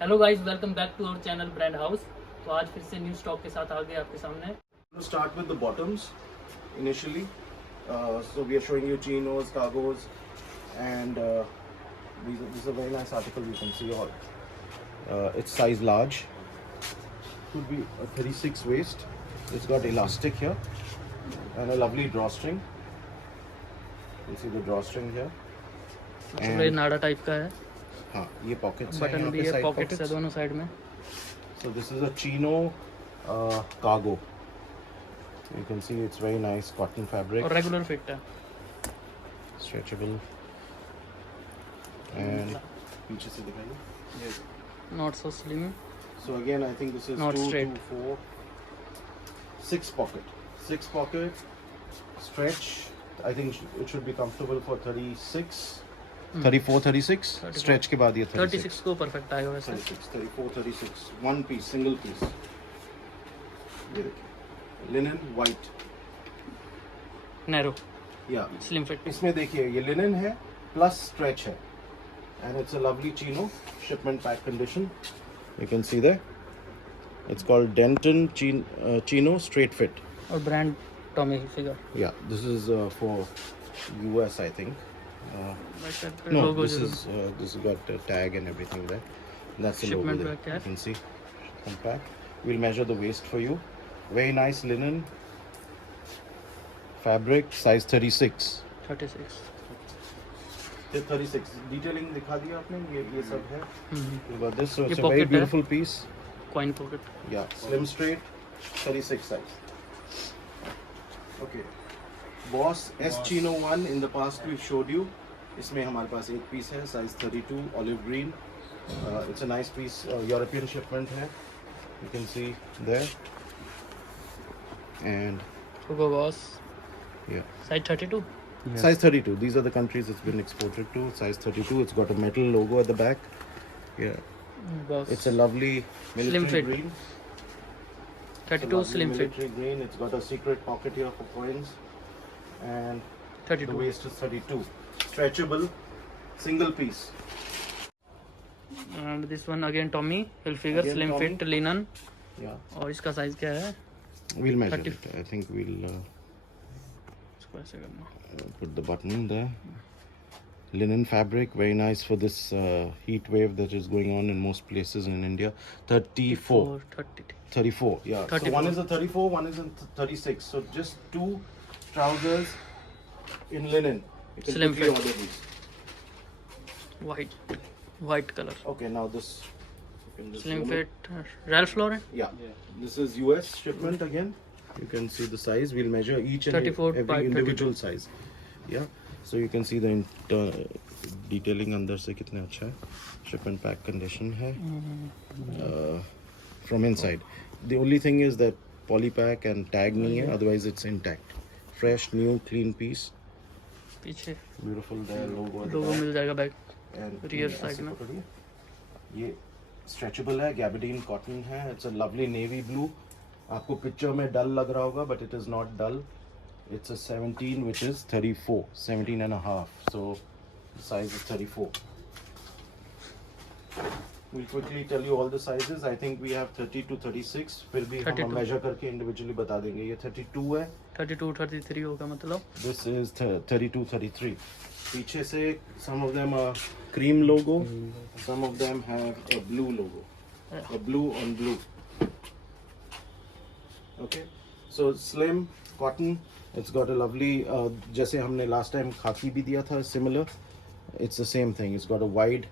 Hello guys, welcome back to our channel Brand House. तो आज फिर से न्यू स्टॉक के साथ आ गए आपके सामने। To start with the bottoms initially. So we are showing you chinos, cargos, and this is a very nice article. You can see all. It's size large. Could be a 36 waist. It's got elastic here and a lovely drawstring. You see the drawstring here. थोड़ा नाड़ा type का है, हाँ, ये pockets हैं button यहाँ भी पे है, side पॉकेट्स है pockets. दोनों साइड में। So this is a chino cargo. You can see it's very nice cotton fabric. और रेगुलर फिट है। Stretchable. And पीछे से दिखाइए. Not so slim. So again, I think this is Not 2, straight. 2, 4, 6 pocket. 6 pocket, stretch. I think it should be comfortable for 36, 34, 36. 34. Stretch के बाद ये 36 को perfect आएगा वैसे। 36, 34, 36. One piece, single piece. ये देखिए. Linen white. Narrow Yeah. Slim fit. इसमें देखिए ये लिनन है प्लस स्ट्रेच है and it's a lovely chino shipment pack condition. You can see there. It's called Denton Chino straight fit. और brand Tommy figure. Yeah, this is for US, I think. No, this has got a tag and everything there. That's the logo Shipment there. pack, yeah. You can see shipment pack. We'll measure the waist for you. Very nice linen fabric, size 36. 36। ये 36 detailing दिखा दिया आपने. ये सब है. You got this, so ये it's a very pocket है. beautiful piece. Coin pocket. Yeah, slim straight, 36 size. Okay. Boss S Chino 1 in the past we showed you. इसमें हमारे पास एक पीस है, size 32, olive green. It's a nice piece. European shipment है. You can see there. And Hugo boss yeah. Size 32। Size 32. These are the countries it's been exported to. Size 32. It's got a metal logo at the back. Yeah. Boss It's a lovely military fit. green. 32 slim fit. Military green. It's got a secret pocket here for coins. And the 32। waist is 32. Stretchable. Single piece. And this one again Tommy Hilfiger Again slim Tommy. Fit linen. Yeah. और इसका size क्या है? We'll measure 30. it. I think we'll इसको ऐसे करना। put the button there. Linen fabric. Very nice for this heat wave that is going on in most places in India. 34. 30। 34, yeah. 34. So one is a 34, one is a 36. So just 2 trousers in linen. You can Slim quickly fit. order these. White colour Okay, now this. You can just slim zoom in. Fit Ralph Lauren. Yeah. This is US shipment again. You can see the size. We'll measure each and 34 by every individual size. Yeah. So you can see the detailing अंदर से कितना अच्छा है. Shipment pack condition है. From inside. The only thing is that poly pack and tag नहीं है. Otherwise it's intact. Fresh, new, clean piece. पीछे Beautiful there logo. at the logo back. मिल जाएगा बैक। And rear ये side ऐसे में। पकड़िए. ये स्ट्रेचेबल है, गैबर्डीन कॉटन है. It's a lovely navy blue. आपको पिक्चर में डल लग रहा होगा, but it is not dull. It's a 17 which is 34, 17 and a half. So the size is 34. We'll quickly tell you all the sizes. I think we have 30 to 36. फिर भी हम 32. Major करके individually बता देंगे. ये 32 है. 32 33 होगा मतलब। This is 32, 33. पीछे से some of them are cream logo. Some of them have a blue logo. A blue on blue. Okay. So slim cotton. It's got a lovely. जैसे हमने last time खाकी भी दिया था similar. It's the same thing. It's got a wide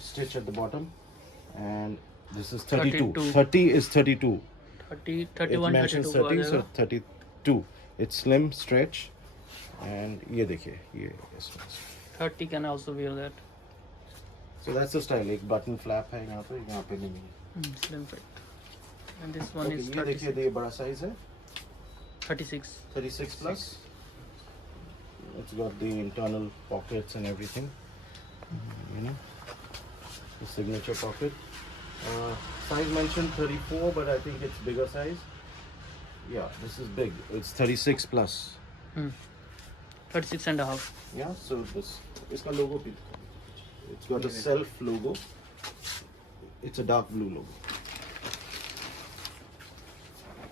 stitch at the bottom, and this is 32. 32. 30 is 32. 30 It 31 mentions 32 को आ 30, so जाएगा। 32. It's slim, stretch, and ये देखिए ये इसमें. 30 can also wear that। So that's the style. एक button flap है यहाँ पे नहीं है. Slim fit. And this one Okay, is ये देखिए 36। ये बड़ा size है. 36। 36 plus. It's got the internal pockets and everything. You know, the signature pocket. Size mentioned 34, but I think it's bigger size. Yeah, this is big. It's 36 plus. 36 and a half। Yeah, so this इसका logo भी. It's got a self logo. it's a dark blue logo.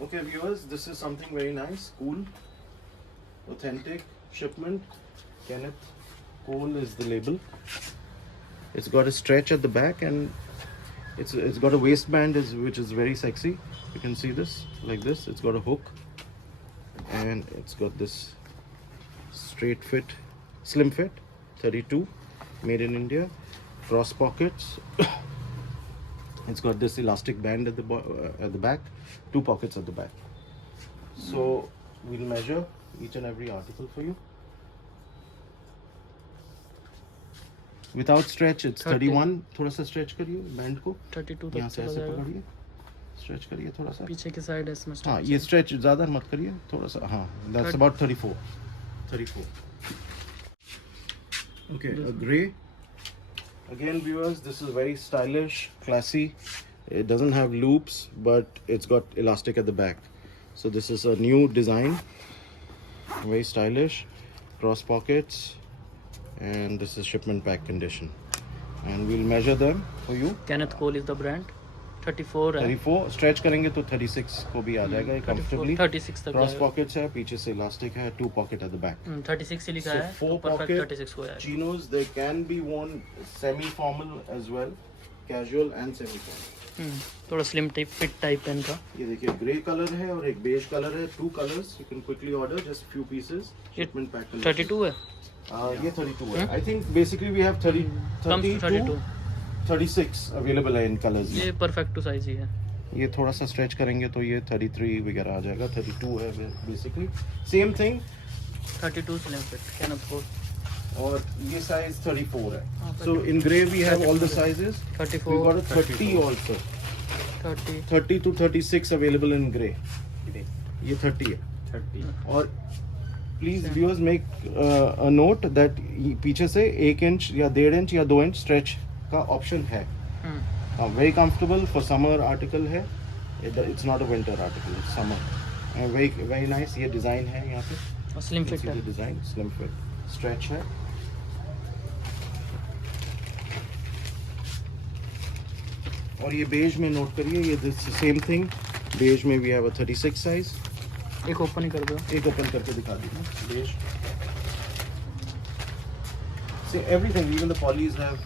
Okay viewers, this is something very nice, cool, authentic shipment. Kenneth Cole is the label. It's got a stretch at the back and it's got a waistband which is very sexy. You can see this like this. It's got a hook and it's got this straight fit, slim fit, 32, made in India. Cross pockets. It's got this elastic band at the back, 2 pockets at the back. So we'll measure each and every article for you. Without stretch it's 31. थोड़ा सा stretch करिए band को. 32 यहाँ तक से चला ऐसे जाएगा। पकड़िए, stretch करिए थोड़ा सा. पीछे की साइड है इसमें हाँ, stretch ये है। stretch ज़्यादा मत करिए, थोड़ा सा. हाँ, that's about 34. Okay, a grey. Again viewers, this is very stylish, classy. It doesn't have loops, but it's got elastic at the back. So this is a new design, very stylish. Cross pockets, and this is shipment pack condition. And we'll measure them for you. Kenneth Cole is the brand। 34 है। 34 stretch करेंगे तो 36 को भी आ जाएगा comfortably. 36 तक Cross जाएगा। pockets है, पीछे से elastic है, 2 pocket at the back. 36 ही लिखा So है, 4 तो perfect pocket 36 को आएगा। chinos, they can be worn semi-formal as well, casual and semi-formal. थोड़ा स्लिम टाइप फिट टाइप है इनका। ये देखिए ग्रे कलर है और एक बेज कलर है, 2 colors. You can quickly order just few pieces. Shipment pack. 32 है। ये 32 है. I think basically we have 32, 36 available है इन colors में. ये परफेक्ट टू साइज ही है। ये थोड़ा सा स्ट्रेच करेंगे तो ये 33 वगैरह आ जाएगा. 32 है basically same thing. 32 slim fit Kenneth Cole। और ये साइज 34 है. So in grey we have all the sizes. 34 We got a 30 also. 30 to 36 available in grey. ये 30 है. 30. और please viewers make a note that पीछे से 1 इंच या 1.5 inch या 2 इंच स्ट्रेच का ऑप्शन है. Very comfortable for summer article है. It's not a winter article, it's summer. Very very nice. ये डिजाइन है यहाँ पे. और स्लिम फिट है। डिजाइन स्लिम फिट स्ट्रेच है. और ये बेज में नोट करिए, ये सेम थिंग. बेज में भी हैव अ 36 साइज. एक ओपन ही कर दो। एक ओपन करके दिखा दीजिए. Beige. See everything, even the polys have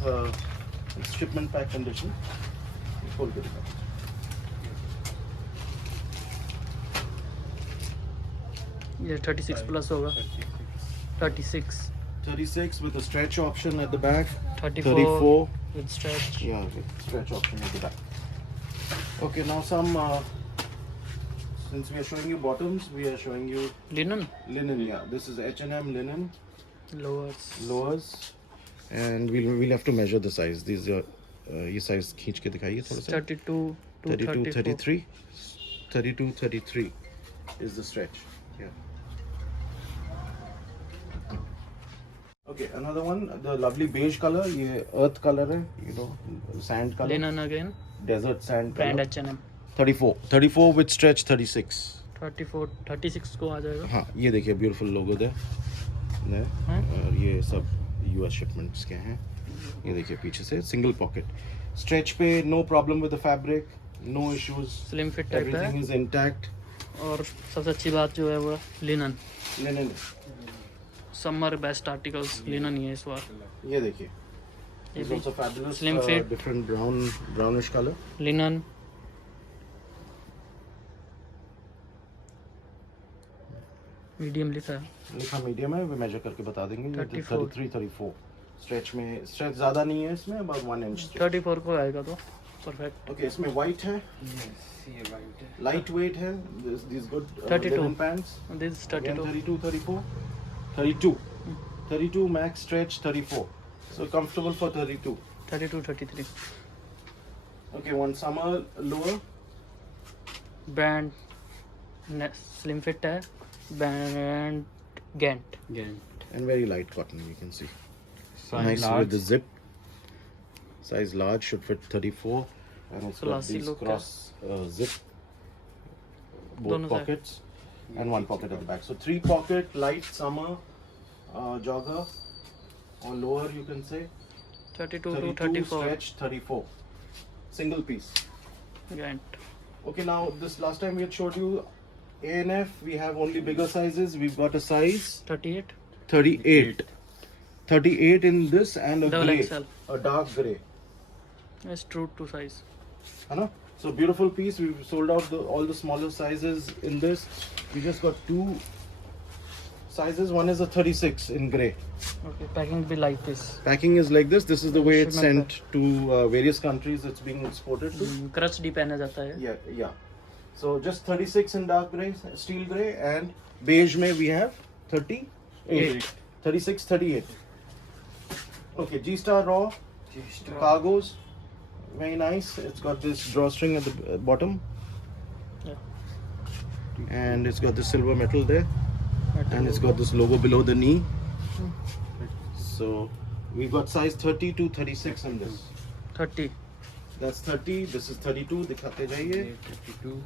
shipment pack condition. खोल के दिखा. ये 36 प्लस होगा। 36 with a stretch option at the back. 34 with stretch। Yeah, with stretch option at the back. Okay, now some since we are showing you bottoms, we are showing you linen linen. Yeah, this is H&M linen lowers. lowers, and we'll have to measure the size. These are ये size खींच के दिखाइए थोड़ा सा. 32 to 32, 34। 33 33 is the stretch. Yeah. Okay, another one, the lovely beige color. ये earth color है, you know, sand color. Linen again Desert sand brand color. H&M। 34 with stretch 36. 34 36 को आ जाएगा। हाँ, ये देखिए beautiful logo there. हाँ? और ये सब US shipments के हैं. ये देखिए पीछे से single pocket. Stretch पे no problem with the fabric, no issues. Slim fit type Everything है। is intact. और सबसे अच्छी बात जो है वो linen. Linen. Summer best articles linen ही है इस बार। ये देखिए. ये It's भी also fabulous. slim fit। Different brownish color. Linen. Medium लिखा है। लिखा मीडियम है, वे मेजर करके बता देंगे. ये 34। 34 स्ट्रेच में. स्ट्रेच ज़्यादा नहीं है इसमें, about 1 inch. 34 को आएगा तो परफेक्ट। Okay, इसमें white है, Yes, ये right है. lightweight है. These good 32. linen pants. This Again, 32। 32, 34, 32 max stretch 34. So comfortable for 32. 32 33 Okay, one summer lower. Brand slim fit है। Brand Gent. Gent. And very light cotton, you can see. Size Nice large. with the zip. Size large should fit 34. And it's got Classy these look है। cross zip. Both दोनों side। pockets. And one pocket at the back. So 3 pocket light summer jogger. Or lower you can say. 32 to 32 34। stretch 34. single piece. Gant. Okay, now this last time we had showed you ANF. We have only bigger sizes. We've got a size 38. 38. 38 in this and a Double grey, XL. a dark grey. It's true to size. Hello? So beautiful piece. We've sold out all the smaller sizes in this. We just got two sizes. One is a 36 in grey. Okay, packing be like this. Packing is like this. This is the way it's Shipment sent to various countries. It's being exported to. क्रच डी पहना जाता है. Yeah. So just 36 in dark grey, steel grey, and beige may we have 38. 36, 38. Okay, G-Star Raw, cargos, very nice. It's got this drawstring at the bottom. Yeah. And it's got the silver metal there. And it's got this logo below the knee. So we've got size 30 to 36 in this. 30. That's 30. This is 32. दिखाते जाइए.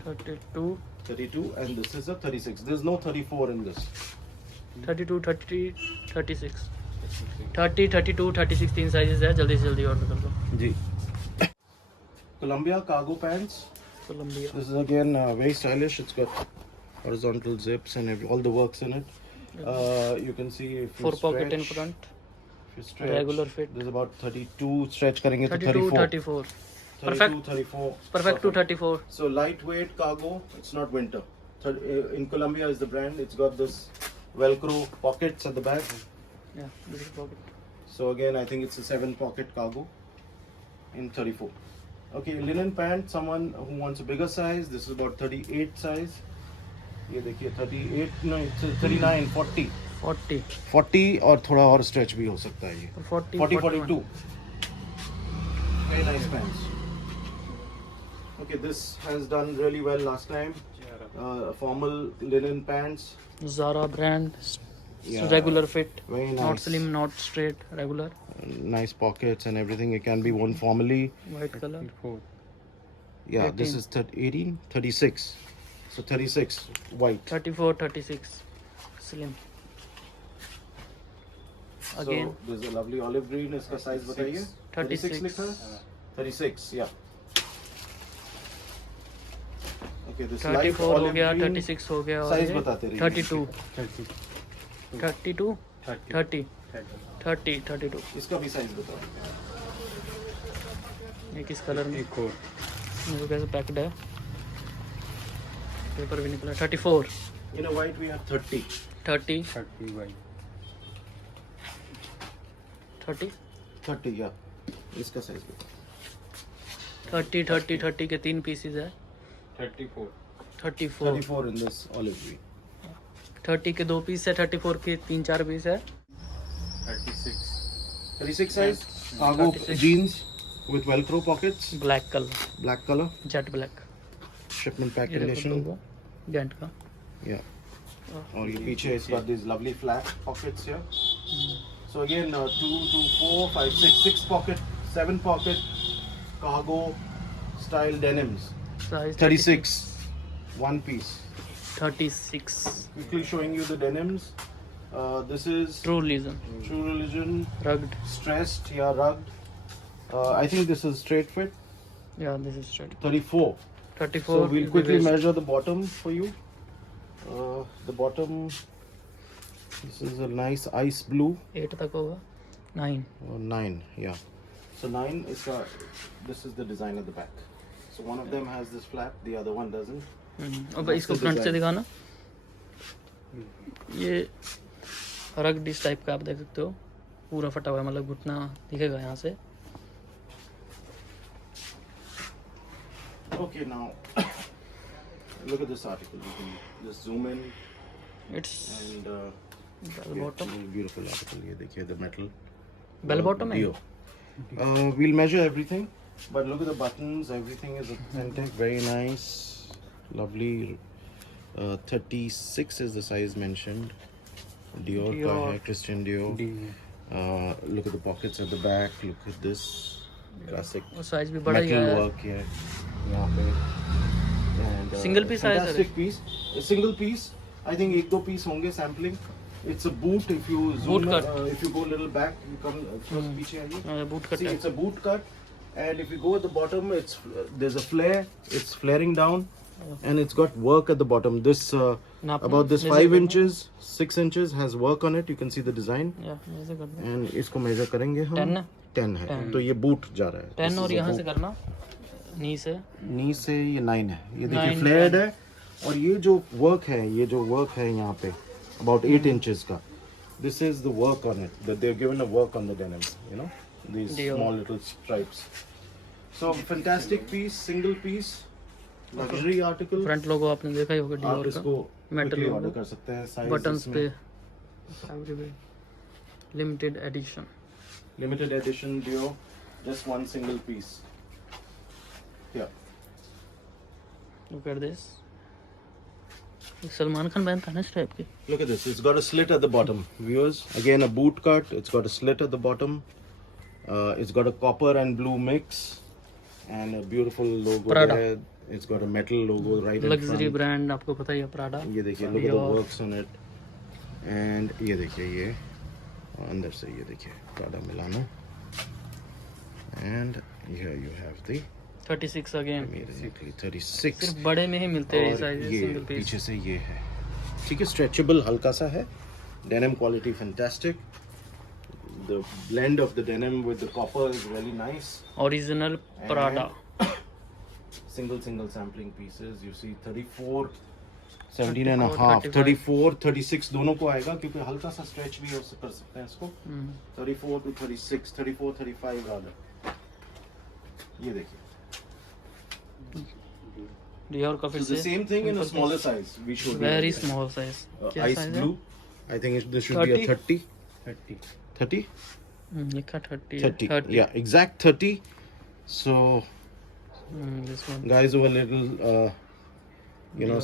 32. 32, and this is a 36. There's no 34 in this. 32, 30, 36. 30, 32, 36 तीन sizes है. जल्दी से जल्दी order कर दो. जी. Columbia cargo pants. Columbia. This is again very stylish. It's got horizontal zips and all the works in it. You can see if you 4 pocket in stretch, front. if you stretch, Regular fit. There's about 32. Stretch करेंगे तो 32, 34. 34. 32, Perfect. 34. Perfect to 34. So lightweight cargo. It's not winter. In Columbia is the brand. It's got this Velcro pockets at the back. Yeah, this is pocket. So again, I think it's a 7-pocket cargo in 34. Okay, linen pant. Someone who wants a bigger size. This is about 38 size. ये देखिए 38, no, it's 39, 40. 40. 40 और थोड़ा और stretch भी हो सकता है ये. 40, 40, 41. 42. Very nice pants. Okay, this has done really well last time. Formal linen pants. Zara brand. Yeah. Regular fit. Very nice. Not slim, not straight. Regular. Nice pockets and everything. It can be worn formally. White color. Yeah, this 18. is 18, 36. So 36, white. 34, 36. Slim. Again. So there's a lovely olive green. इसका size बताइए. 36. लिखा है? 36, yeah. Okay, this light 34 हो olive गया, green. 36 हो गया. और Size ये बताते रहिए. 32. 32. 30. 30, 32. इसका भी size बताओ. ये किस कलर में? ये कैसे पैक्ड है? पेपर भी निकला. 34. In a white we have 30. 30. 30. 30, yeah. इसका size बताओ. 30, 30, 30 के 3 पीसेस है. 34. 34. 34 in this olive green. 30 के 2 पीस है. 34 के 3-4 पीस है. 36. 36 size. Cargo 36. jeans with Velcro pockets. Black colour. Black color. Jet black. Shipment pack ये देखो condition. लोगो. गेंट का. Yeah. और ये पीछे it's got these lovely flat pockets here. So again 2, 4, 5, 6 pocket, 7 pocket cargo style denims. Size 36, one piece. 36. Quickly showing you the denims. This is True Religion. True Religion, Rugged. stressed, yeah, rugged. I think this is straight fit. Yeah, this is straight. 34. 34. So we'll is the quickly waist. measure the bottom for you. The bottom. This is a nice ice blue. 8 तक होगा. 9. 9, yeah. So 9 is this is the design at the back. So one of them has this flap, the other one doesn't. अब इसको front से दिखाना. ये रग dish type का आप देख सकते हो. पूरा फटा हुआ है, मतलब घुटना दिखेगा यहाँ से. Okay, now look at this article. You can just zoom in It's and bell bottom. beautiful article. ये देखिए the metal. Bell bottom है. Dio. We'll measure everything, but look at the buttons. Everything is authentic. Very nice, lovely. 36 is the size mentioned. Dior का Dior. है, Christian Dior. Look at the pockets at the back. Look at this classic और size भी बड़ा ही metal है. work here. यहाँ पे. And Single piece आया sir? fantastic piece. A single piece. I think 1-2 piece होंगे sampling. It's a boot. If you zoom, Boot cut. if you go a little back, you come first पीछे आइए. Boot cut See, है. it's a boot cut, And if you go at the bottom, it's there's a flare. It's flaring down, and it's got work at the bottom. This नाप about this measure 5 करना। inches, 6 inches has work on it. You can see the design. या ऐसे करना And इसको measure करेंगे हम। 10 है 10 है। तो ये boot जा रहा है। 10 This और is a यहाँ से boot. करना नी से नी से ये 9 है। ये देखिए 9, flared है। और ये जो work है यहाँ पे about 8 inches का. This is the work on it. That they've given a work on the denim. You know, these Dior. small little stripes. So fantastic piece, single piece, luxury article. Front logo आपने देखा ही होगा आप Dior इसको का metal quickly लोगो order कर सकते हैं। Size buttons इसमें पे limited edition limited edition Dior, just one single piece. Yeah. Look at this Salman Khan पहनता है ना इस टाइप की Look at this. It's got a slit at the bottom. Viewers, again a boot cut. It's got a slit at the bottom. It's got a copper and blue mix, and a beautiful logo Prada. there. It's got a metal logo right in luxury front. Brand आपको पता ही है Prada ये देखिए, look at the Dior. works on it. And ये देखिए ये अंदर से ये देखिए Prada Milano. And here you have the 36 again immediately 36. सिर्फ बड़े में ही मिलते हैं और साइज ये सिंगल पीस पीछे से ये है, ठीक है, स्ट्रेचेबल हल्का सा है, denim quality fantastic, the blend of the denim with the copper is really nice, original Prada single sampling pieces, you see 34 17 and a 34, half 35. 34 36 दोनों को आएगा क्योंकि हल्का सा स्ट्रेच भी कर सकते हैं इसको, हम्म, 34 to 36 34 35 rather, ये देखिए, डियोर का फिर so the से same thing in a smaller size we showed you very earlier. Small size क्या Ice साइज है blue. I think this should be a 30. 30. 30? लिखा 30 30. Yeah, exact 30. So this one guys who are little,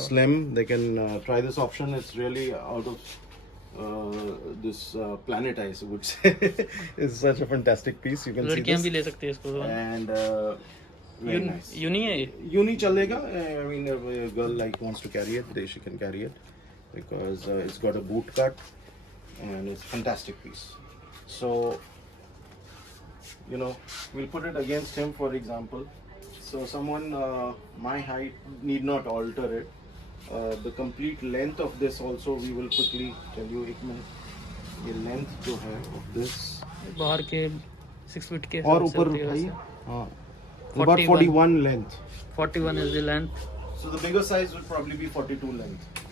slim, they can try this option. It's really out of this planet, I would say. It's such a fantastic piece. You can see लड़कियां भी this. ले सकती है इसको And very nice. Uni है ये Uni chalega. I mean, if a girl wants to carry it, she can carry it because it's got a boot cut and it's a fantastic piece. So, we'll put it against him, for example. So someone my height need not alter it. The complete length of this also we will quickly tell you. एक minute. ये length जो है of this. बाहर के 6 feet के और हिसाब से ऊपर होती है उठाइए. वैसे। हाँ. About 41 length. 41 is the length So the bigger size would probably be 42 length.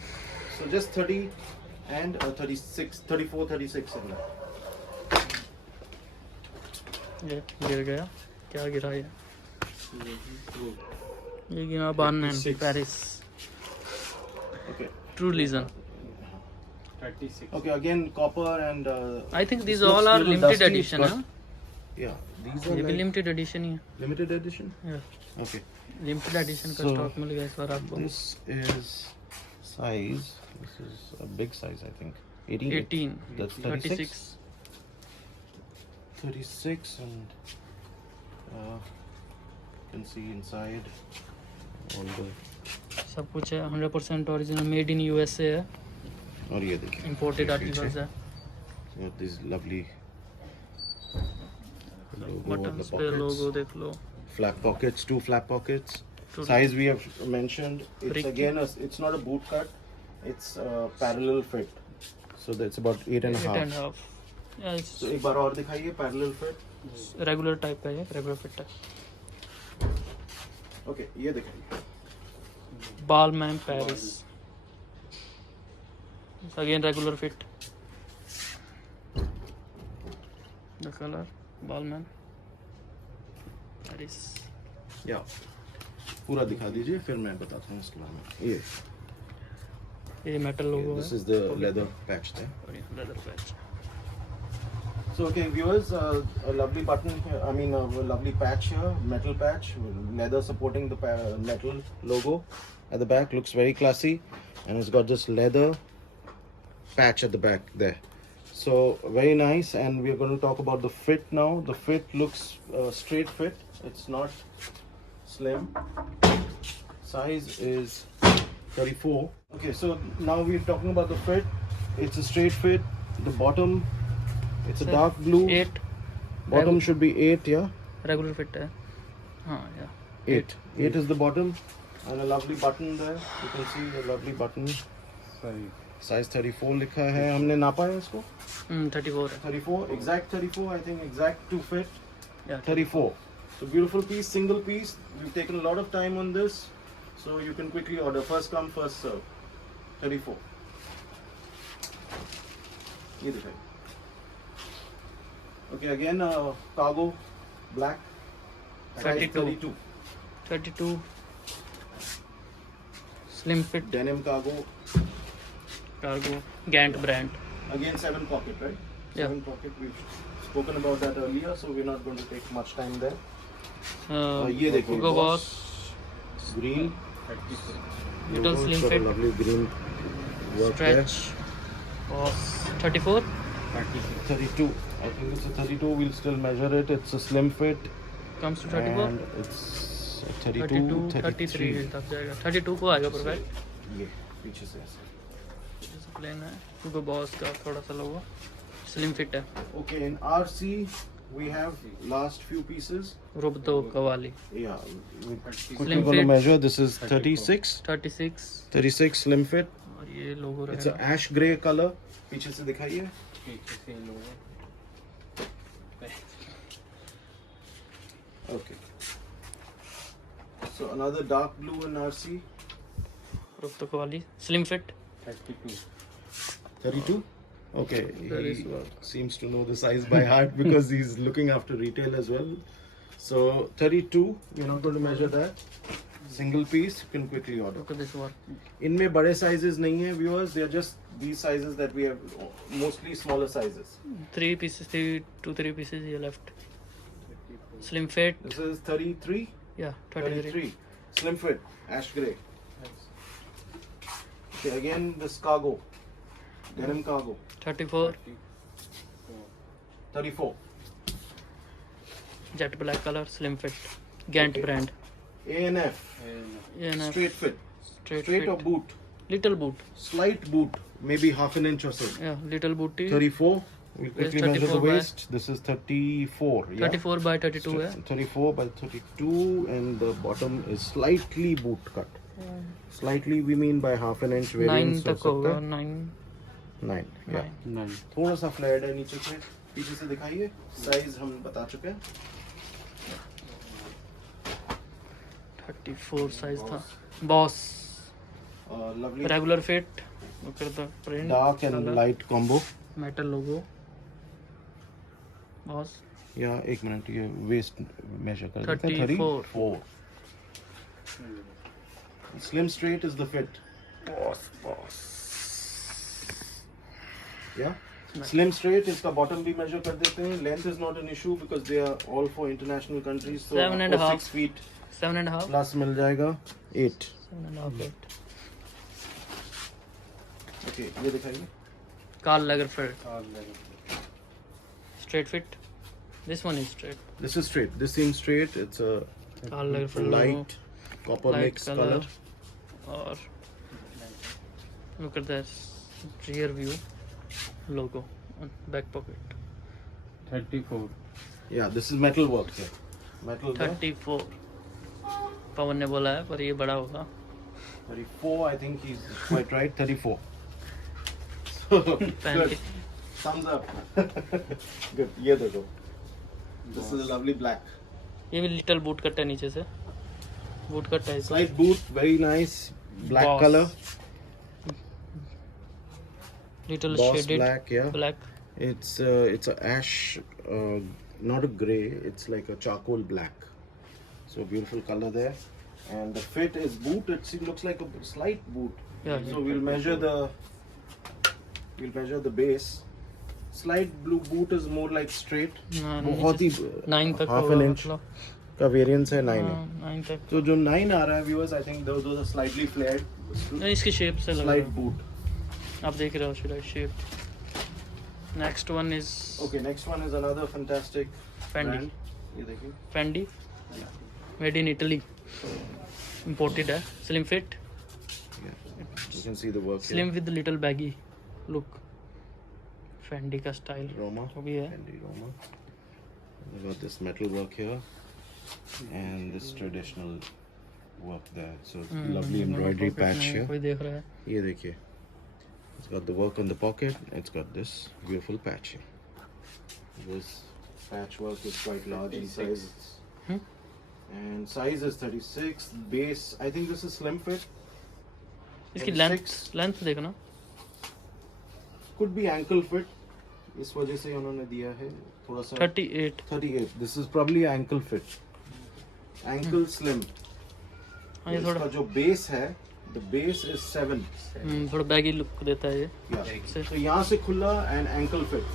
So just 30 and 36, 34, 36 in there. ये गिर गया क्या गिरा ये गिरा बान Paris Okay. True Religion 36. Okay, again copper and I think this this looks all are little limited dusty. Edition It's है got- Yeah, these are ये भी like लिमिटेड एडिशन ही limited edition. है Okay. लिमिटेड एडिशन का So, stock मिल गया इस बार आपको This is size. This is a big size, I think. 18. 18 That's 36 36 and you can see inside all the. सब कुछ है 100% ओरिजिनल मेड इन यूएसए है और ये देखिए इंपोर्टेड ये आर्टिकल्स पीछे। है Got these lovely logo on the buttons पे pockets. लोगो देख लो Flap pockets, 2 flap pockets. Two- Size we have mentioned. It's Ricky. again it's not a boot cut. It's parallel fit. So that's about 8.5. Half So एक बार और दिखाइए parallel fit. Regular type का है regular fit है Okay, ये दिखाइए. Balmain Paris again regular fit the colour Balmain Paris Yeah. पूरा दिखा दीजिए फिर मैं बताता हूँ इसके बारे में. ये ये मेटल लोगो this है is the leather patch there. और ये leather patch So okay, viewers, a lovely button here. I mean, a lovely patch here, metal patch, leather supporting the metal logo at the back. Looks very classy, and it's got this leather patch at the back there. So very nice, and we're going to talk about the fit now. The fit looks straight fit. It's not slim. Size is 34. Okay, so now we're talking about the fit. It's a straight fit. The bottom. It's a dark blue. 8 Bottom should be 8, yeah. Regular fit है हाँ या 8. 8 is the bottom, and a lovely button there. You can see a lovely button. Sorry. Size 34 लिखा है. हमने नापा है इसको. 34 है 34, exact 34. I think exact to fit. या 34. So beautiful piece, single piece. We've taken a lot of time on this, so you can quickly order. First come, first serve. 34. ये दिखाइए. Okay, again cargo black. Size 32. 32 slim fit Denim cargo. cargo Gant brand. Again 7 pocket, right? Yeah. 7 pocket. We've spoken about that earlier, so we're not going to take much time there. ये देखिए. Hugo Boss Green. 33. little It's slim got a fit lovely green work there. stretch Boss 34 36. 32. I think it's a 32. We'll still measure it. It's a slim fit. comes to 34 And it's a 32, 32 33. 33 तक जाएगा 32 को आएगा perfect ये पीछे से ऐसे. जैसे plane है Hugo Boss का थोड़ा सा लोगो स्लिम फिट है Okay, in RC we have last few pieces. Roberto Cavalli Yeah, we're quickly Slim going to fit. measure. This is 36. 36 36 slim fit. और ये लोगो It's a रहेगा ash grey color. पीछे से दिखाइए. पीछे से logo. Okay. So another dark blue in RC. Roberto Cavalli slim fit 32. 32. Okay, That is he what- seems to know the size by heart because he's looking after retail as well. So 32, you're not going to measure that. Single piece, you can quickly order. look at this work इनमें बड़े sizes नहीं हैं viewers. They are just these sizes that we have, mostly smaller sizes. 3 pieces 3 pieces here left slim fit This is 33, yeah 33 slim fit, ash grey. Okay, again this cargo, denim cargo, 34 34. jet black color slim fit Gant Okay. brand ANF, yeah straight fit, straight straight fit or boot, little boot slight boot, maybe half an inch or so. yeah little booty 34. We'll quickly measure the 34 by- waist. This is 34. Yeah. 34 by 32 है 34 by 32, and the bottom is slightly boot cut. Slightly we mean by half an inch 9 variance हो तक होगा सकता 9 है. 9. Yeah. 9. थोड़ा सा flat है नीचे से. पीछे से दिखाइए. साइज हम बता चुके हैं. 34 साइज था boss Lovely regular fit look at the print dark and color, light combo. metal logo boss या एक मिनट ये वेस्ट मेजर कर देते हैं. 34. Slim straight is the fit. Boss Yeah. Slim straight इसका bottom भी measure कर देते हैं. Length is not an issue because they are all for international countries. So 7.5. आपको 6 feet 7.5 plus मिल जाएगा. 8. 7.5 8 Okay, ये दिखाइए. Karl Lagerfeld और लगे. straight fit this one is straight This is straight. This seems straight. It's a Karl Lagerfeld logo, light copper light mix color. और look at this rear view logo on back pocket 34. Yeah, this is metal work here. Metal there. 34 पवन ने बोला है पर ये बड़ा होगा 34. I think he's quite right. 34. So पहन good. के Thumbs up. Good. ये देखो. This is a lovely black. ये भी लिटिल बूट कट है नीचे से बूट कट है इसका Slight boot, very nice. Black Boss. color. Little Boss shaded black, yeah. Black It's a ash, not a grey. It's like a charcoal black. So beautiful color there. And the fit is boot. Looks like a slight boot. yeah So we'll measure the base. Slight blue boot is more like straight. बहुत ही 9 तक half होगा an inch मतलब का variance है 9 है. 9 तक So जो 9 आ रहा है viewers, I think those are slightly flared. नहीं, इसकी शेप से लग Slight रहा boot. है आप देख रहे हो Siraj shape next one is Okay, next one is another fantastic Fendi brand. ये देखिए. Fendi made in Italy imported है slim fit You can see the work slim here. With little baggy look Fendi का style Roma. वो भी है Fendi Roma. We got this metal work here. and this traditional work there. So lovely embroidery patch here. कोई देख रहा है. ये देखिए, it's got the work on the pocket. It's got this beautiful patch here. This patchwork is quite large in size. And size is 36. Base, I think this is slim fit. इसकी 36. Length देखना. Could be ankle fit. इस वजह से उन्होंने दिया है थोड़ा सा 38. 38. This is probably ankle fit. Ankle slim. हाँ ये इसका थोड़ा जो base है, the base is 7. थोड़ा बैगी लुक देता है ये. Yeah. So यहाँ से खुला and ankle fit.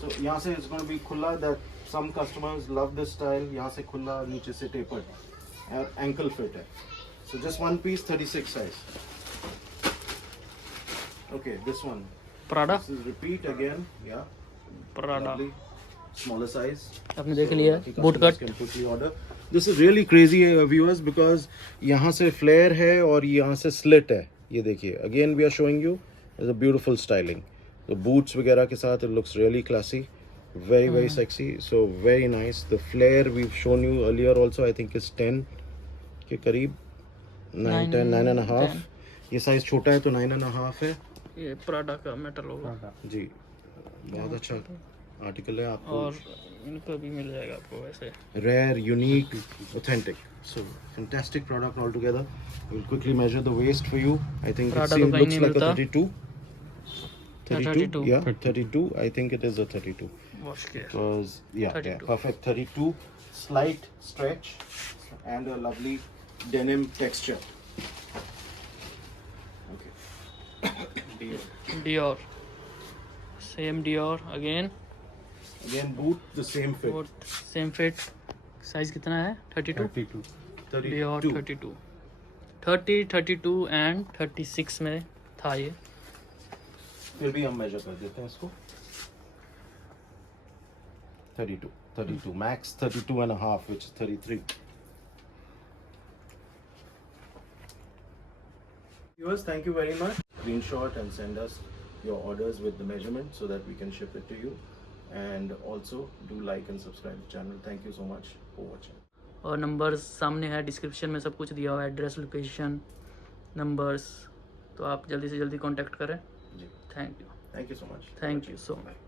So यहाँ से it's going to be खुला, that some customers love this style. यहाँ से खुला, नीचे से tapered. और ankle fit है. So just one piece, 36 size. Okay, this one. Prada. This is repeat again. Yeah. Prada. Lovely. Smaller size. आपने देख लिया कि boot customers cut. can quickly order. This is really crazy viewers because यहाँ से flare है और यहाँ से slit है. ये देखिए. Again we are showing you is a beautiful styling. The boots वगैरह के साथ it looks really classy. Very sexy. So very nice. The flare we've shown you earlier also I think is 10 के करीब. 9, 10, 9.5. 10. ये size छोटा है तो 9.5 है. ये प्राडा का मेटल होगा. जी. बहुत अच्छा आर्टिकल है आपको. और इनका भी मिल जाएगा आपको वैसे. Rare, unique, authentic. So fantastic product altogether. We'll quickly measure the waist for you. I think it Prada तो seems, कहीं looks नहीं like a मिलता. 32. 32. Yeah, 32. I think it is a 32. Wash किया. Because yeah, 32. perfect 32. Slight stretch and a lovely denim texture. Okay. Dior. Same Dior again. Again boot the same fit. Boot same fit. Size कितना है? 32. 32. Dior 32. 30, 32 and 36 में था ये. फिर भी हम major कर देते हैं इसको. 32 max 32 and a half, which is 33. Viewers, thank you very much. Screenshot and send us your orders with the measurement so that we can ship it to you, and also do like and subscribe the channel. Thank you so much for watching. और numbers सामने है, description में सब कुछ दिया हुआ है, address, location, numbers. तो आप जल्दी से जल्दी कांटेक्ट करें. जी. Thank you. Thank you so much. Thank you so much.